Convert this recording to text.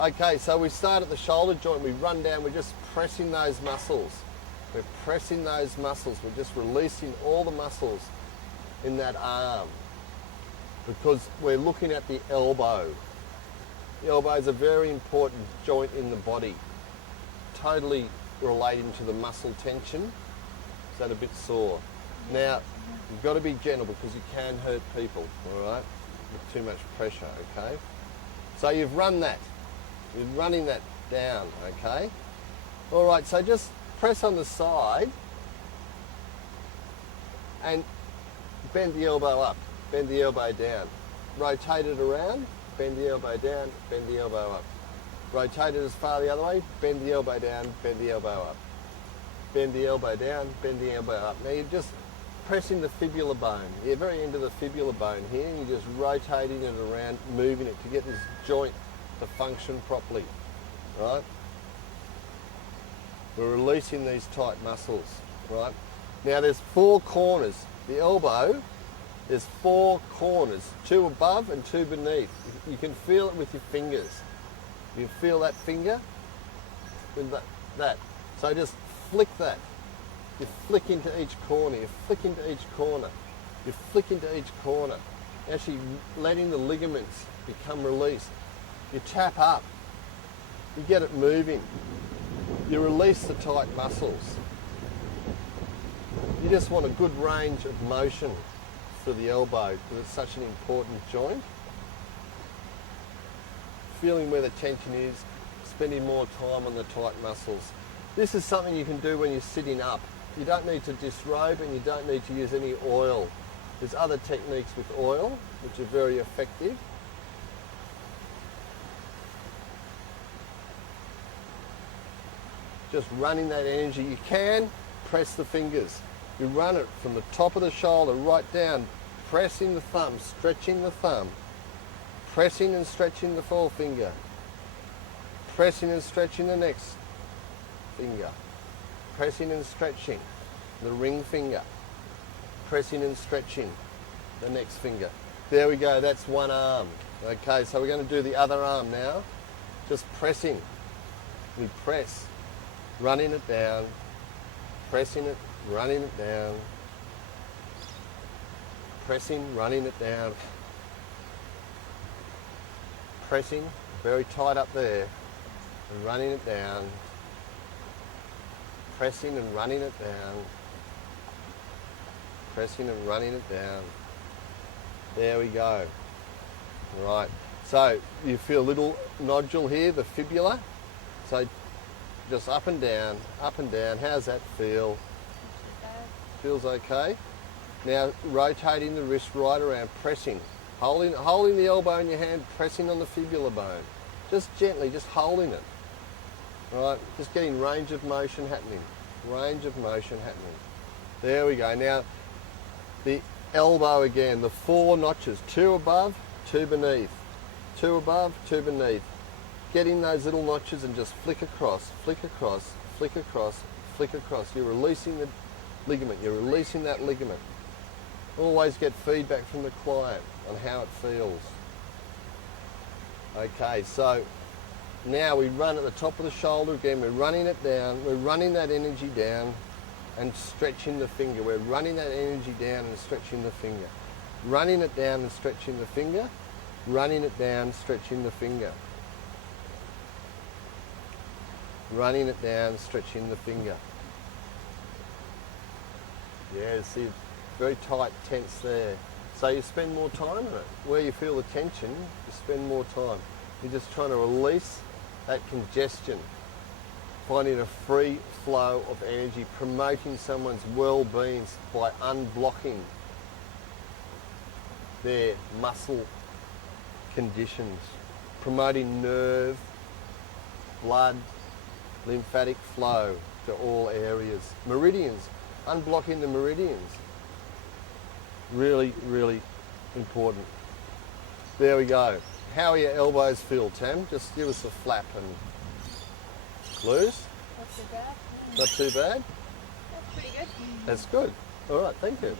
Okay, so we start at the shoulder joint, we run down, we're just pressing those muscles. We're pressing those muscles, we're just releasing all the muscles in that arm because we're looking at the elbow. The elbow is a very important joint in the body, totally relating to the muscle tension. Is that a bit sore? Now, you've got to be gentle because you can hurt people, all right, with too much pressure, okay? So you've run that. You're running that down, okay? All right, so just press on the side and bend the elbow up, bend the elbow down. Rotate it around, bend the elbow down, bend the elbow up. Rotate it as far the other way, bend the elbow down, bend the elbow up. Bend the elbow down, bend the elbow up. Now you're just pressing the fibula bone, the very end of the fibula bone here, and you're just rotating it around, moving it to get this joint to function properly, right? We're releasing these tight muscles, right? Now there's 4 corners. The elbow, there's 4 corners, 2 above and 2 beneath. You can feel it with your fingers. You feel that finger? With that. So just flick that. You flick into each corner, you flick into each corner, you flick into each corner. Actually letting the ligaments become released. You tap up, you get it moving, you release the tight muscles. You just want a good range of motion for the elbow because it's such an important joint. Feeling where the tension is, spending more time on the tight muscles. This is something you can do when you're sitting up. You don't need to disrobe and you don't need to use any oil. There's other techniques with oil which are very effective. Just running that energy. You can press the fingers. You run it from the top of the shoulder right down, pressing the thumb, stretching the thumb, pressing and stretching the forefinger, pressing and stretching the next finger, pressing and stretching the ring finger, pressing and stretching the next finger. There we go, that's one arm. Okay, so we're going to do the other arm now. Just pressing. We press, running it down, pressing it, running it down, pressing, running it down, pressing, very tight up there, and running it down, pressing and running it down, pressing and running it down. There we go. Right, so you feel a little nodule here, the fibula. So just up and down, up and down. How's that feel? Feels okay. Now rotating the wrist right around, pressing, holding the elbow in your hand, pressing on the fibula bone. Just gently, just holding it. Right, just getting range of motion happening. Range of motion happening. There we go. Now the elbow again, the 4 notches, 2 above, 2 beneath. 2 above, 2 beneath. Getting those little notches and just flick across, flick across, flick across, flick across. You're releasing the ligament, you're releasing that ligament. Always get feedback from the client on how it feels. Okay, so now we run at the top of the shoulder again, we're running it down, we're running that energy down and stretching the finger. We're running that energy down and stretching the finger. Running it down and stretching the finger, running it down, stretching the finger. Running it down, stretching the finger. Yeah, see, very tight, tense there. So you spend more time on it. Where you feel the tension, you spend more time. You're just trying to release that congestion, finding a free flow of energy, promoting someone's well-being by unblocking their muscle conditions, promoting nerve, blood, lymphatic flow to all areas. Meridians, unblocking the meridians. Really, really important. There we go. How are your elbows feel, Tam? Just give us a flap and loose. Not too bad. Not too bad? That's pretty good. That's good. All right, thank you.